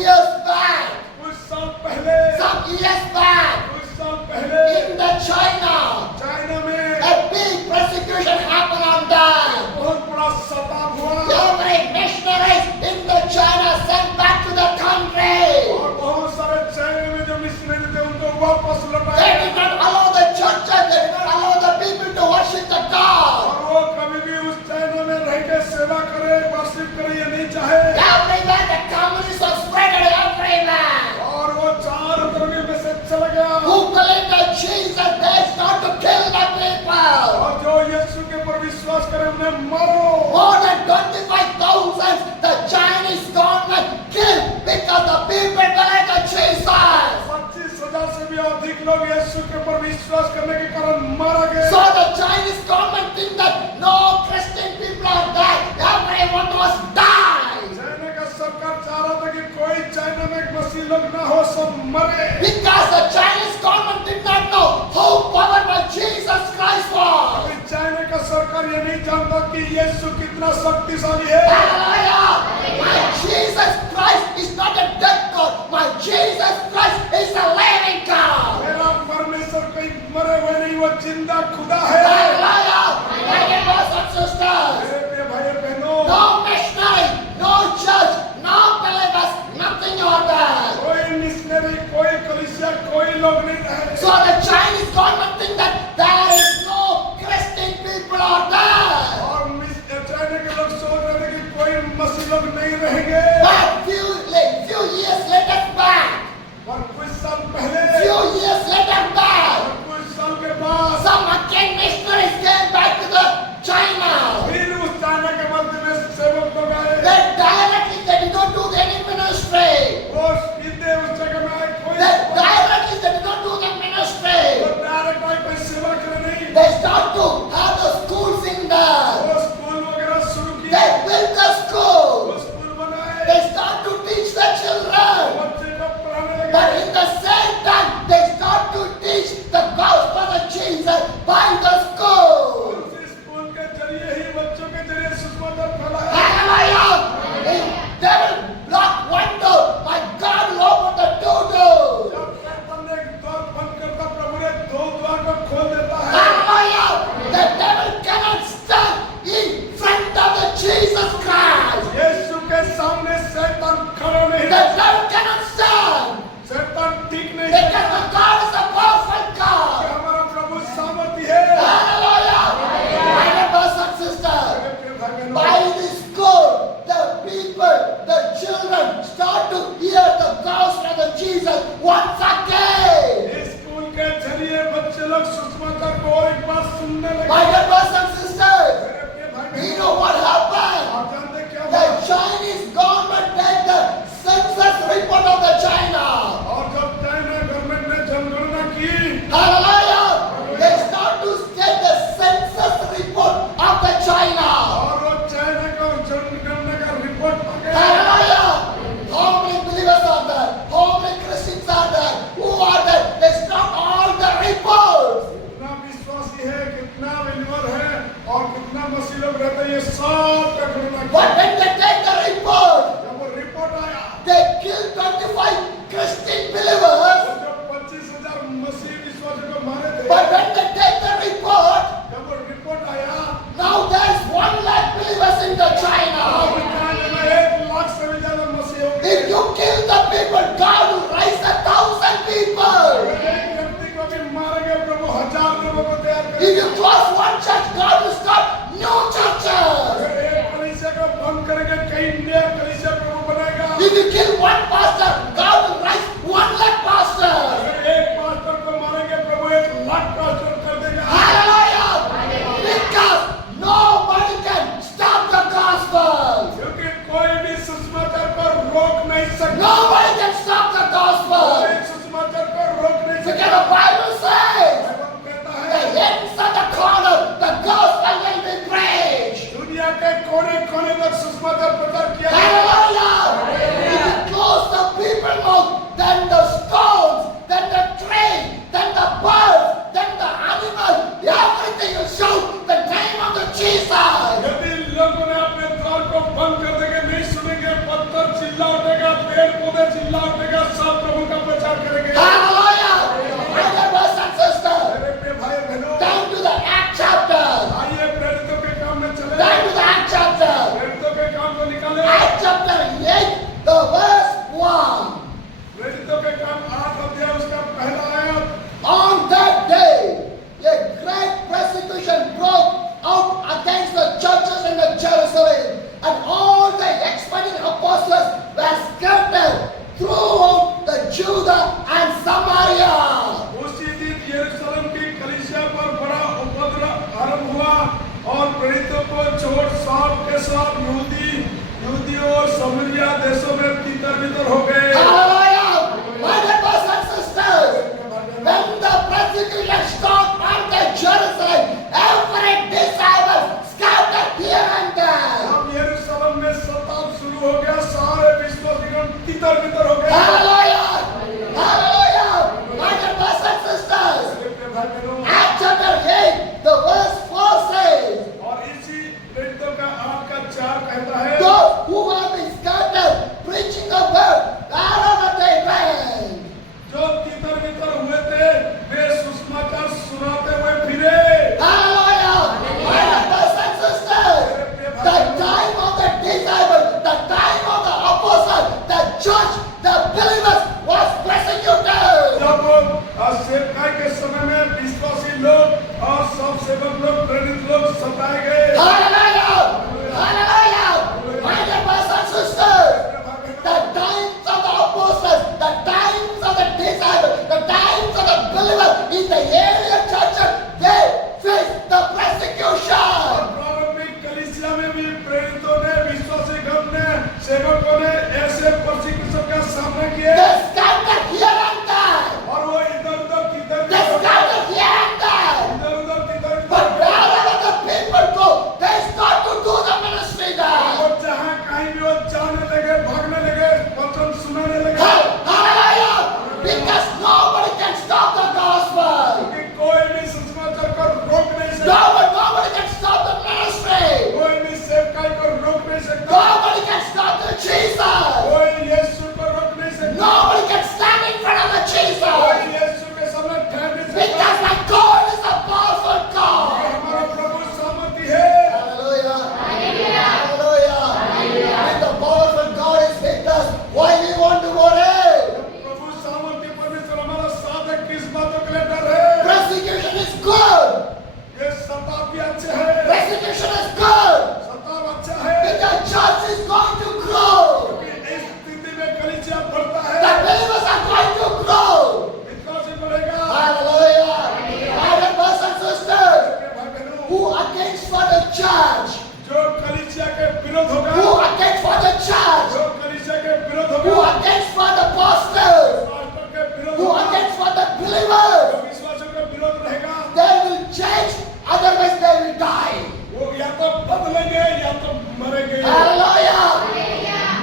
years back, कुछ साल पहले in the China, चाइना में a big persecution happened on them. बहुत बड़ा सताव हुआ Every missionaries in the China sent back to the country. और बहुत सारे चाइना में जो मिशनरी थे उनको वापस They लौटाया did not allow the churches, they did not allow the people to worship the God. और वो कभी भी उस चाइना में रह के सेवा करे वर्शिप करे ये नहीं चाहे Everywhere the communists are spread everywhere. और वो चारों तरफ ये मैसेज चला गया Who believe that Jesus died not to kill the people. और जो यीशु के ऊपर विश्वास करे उन्हें मारो More than 25,000 the Chinese government killed because the people believe that Jesus. 25,000 से भी अधिक लोग यीशु के ऊपर विश्वास करने के कारण मारा गया So the Chinese government think that no Christian people are dead. Everyone was died. China का सरकार चाह रहा था कि कोई चाइना में मसीह लोग ना हो सब मरे Because the Chinese government did not know how powerful Jesus Christ was. अभी चाइना का सरकार ये नहीं जानता कि यीशु कितना शक्तिशाली है Hallelujah! My Jesus Christ is not a dead God. My Jesus Christ is a living God. मेरा परमेश्वर कोई मरे हुए नहीं वो जिंदा खुदा है Hallelujah! My dear brothers and sisters, मेरे प्रिय भाई बहनों no missionary, no church, no believers, nothing are there. कोई मिशनरी कोई कलीसिया कोई लोग नहीं रहे So the Chinese government think that there is no Christian people are there. और चाइना के लोग सोच रहे थे कि कोई मसीह लोग नहीं रहेंगे But few years later back, और कुछ साल पहले few years later back, और कुछ साल के बाद some again missionaries came back to the China. फिर उस चाइना के मध्य में सेवक लोग आए They directly they did not do any ministry. वो सीधे उस जगह में आए कोई They directly they did not do the ministry. वो डायरेक्ट आए कोई सेवा करे नहीं They start to have the schools in there. वो स्कूल वगैरह शुरू किए They built the वो school. स्कूल बनाए They start to teach the children. बच्चे को पढ़ाने But लगे in the same time, they start to teach the gospel of Jesus by the school. उसी स्कूल के जरिए ही बच्चों के जरिए सुसमाचार फैलाया Hallelujah! They will block one door. My God will open the two doors. जब शैतान ने एक द्वार बंद करता प्रभु ने दो द्वार को खोल देता है Hallelujah! The devil cannot stand in front of the Jesus Christ. यीशु के सामने शैतान खड़ा नहीं The devil cannot stand. शैतान ठीक नहीं Because the God is a powerful God. हमारा प्रभु सामर्थ्य है Hallelujah! My dear brothers and sisters, मेरे प्रिय भाई बहनों, by this school, the people, the children start to hear the gospel of Jesus once again. इस स्कूल के जरिए बच्चे लोग सुसमाचार को और एक बार सुनने लगे My dear brothers and sisters, मेरे प्रिय भाई you बहनों, know what happened? आप जानते क्या The हुआ Chinese government made the census report of the China. और जब चाइना गवर्नमेंट ने जनगणना की Hallelujah! They start to get the census report of the China. और वो चाइना का जनगणना का रिपोर्ट आ गया Hallelujah! How many believers are there? How many Christians are there? Who are there? They start all the reports. कितना विश्वासी है कितना बिलीवर है भीतर हो गए। Hallelujah! My dear brothers and sisters, when the persecution stopped at Jerusalem, every disciple scattered here and there. अब यरूशलेम में सताव शुरू हो गया, सारे विश्वासीगण तितर बितर हो गए। Hallelujah! Hallelujah! My dear brothers and sisters, भाई बहनों, Acts chapter 8, the verse 4 says, और इसी प्रेरितों का 8 का 4 कहता है, those who have been scattered, preaching the word, wherever they went. जो तितर बितर हुए थे वे सुसमाचार सुनाते हुए फिरे। Hallelujah! My dear brothers and sisters, the time of the disciples, the time of the apostles, the church, the believers was persecuted. जब सेवकाई के समय में विश्वासी लोग और सब सेवक लोग, प्रेरित लोग सताए गए। Hallelujah! Hallelujah! My dear brothers and sisters, the times of the apostles, the times of the disciples, the times of the believers in the earlier churches, they faced the persecution. प्रारंभिक कलीसिया में भी प्रेरितों ने, विश्वासीगण ने, सेवकों ने ऐसे persecution का सामना किया They scattered here and there. और वो इधर-उधर तितर They बितर scattered here and there. इधर-उधर तितर But बितर wherever the people go, they start to do the ministry there. और जहाँ कहीं भी वो जाने लगे, भागने लगे, वचन सुनाने लगे, Hallelujah! Because nobody can stop the gospel. कि कोई भी सुसमाचार को रोक नहीं सकता, Nobody can stop the ministry. कोई भी सेवकाई को रोक नहीं सकता, Nobody can stop the Jesus. कोई यीशु को रोक नहीं सकता, Nobody can stand in front of the कोई Jesus. यीशु के सामने ठहर नहीं सकता। Because my God is a powerful God. हमारा प्रभु सामर्थी है। Hallelujah. Hallelujah. When the powerful God is with us, why we want to worry? प्रभु सामर्थी परमेश्वर हमारा साथ है, किस बातों के लिए डर है? Persecution is good. ये सताव भी अच्छे है, Persecution is good. सताव अच्छा है, Because church is going to grow. क्योंकि इस स्थिति में कलीसिया बढ़ता है, The believers are going to grow. विश्वासी बढ़ेगा। Hallelujah. My dear brothers and sisters, भाई बहनों, who against for the church? जो कलीसिया के विरोध होगा, Who against for the church? जो कलीसिया के विरोध Who होगा, against for the pastors? Pastor के विरोध Who होगा, against for the believers? जो विश्वासियों के विरोध रहेगा, They will change, otherwise they will die. वो या तो बदलेंगे या तो मरेंगे। Hallelujah.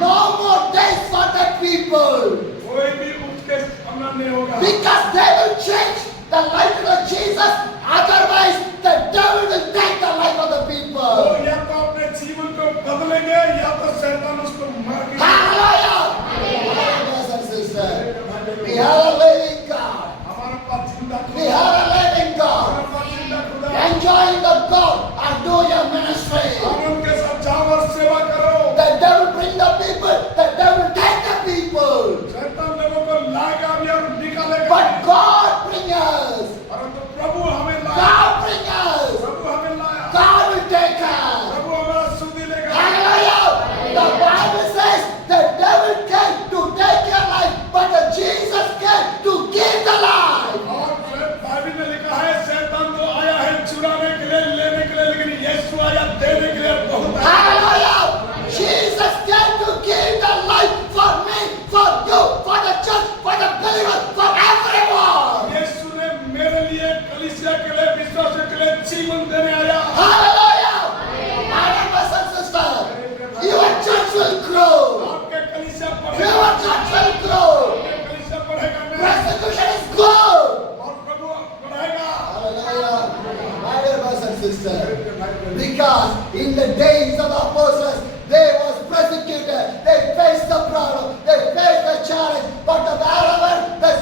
No more days for the people. कोई भी उसके सामना नहीं होगा, Because they will change the life of Jesus, otherwise the devil will take the life of the वो people. या तो अपने जीवन को बदलेंगे या तो शैतान उसको मार के Hallelujah. Brothers and sisters, we have a living God. हमारे पास जिंदा We खुदा, have a living God. हमारे पास जिंदा खुदा, Enjoying the God and do your ministry. हम उनके साथ जाओ और सेवा करो। The devil bring the people, the devil take the people. शैतान लोगों को लाएगा भी और निकालेगा, But God bring us. परंतु प्रभु हमें लाया, God bring us. प्रभु हमें लाया, God will take us. प्रभु हमारा सुधि लेगा। Hallelujah. The Bible says the devil came to take your life, but the Jesus came to give the life. और फिर बाइबल में लिखा है शैतान तो आया है चुराने के लिए, लेने के लिए, लेकिन यीशु आया देने के लिए बहुत है। Hallelujah. Jesus came to give the life for me, for you, for the church, for the believers, for everyone. यीशु ने मेरे लिए, कलीसिया के लिए, विश्वासियों के लिए जीवन देने आया। Hallelujah. My dear brothers and sisters, your church will grow. आपके कलीसिया Your बढ़ेगा, church will grow. आपके कलीसिया बढ़ेगा नहीं, Persecution is good. और प्रभु बढ़ाएगा। Hallelujah. My dear brothers and sisters, because in the days of the apostles, they was persecuted. They faced the problem. They faced the challenge. But wherever the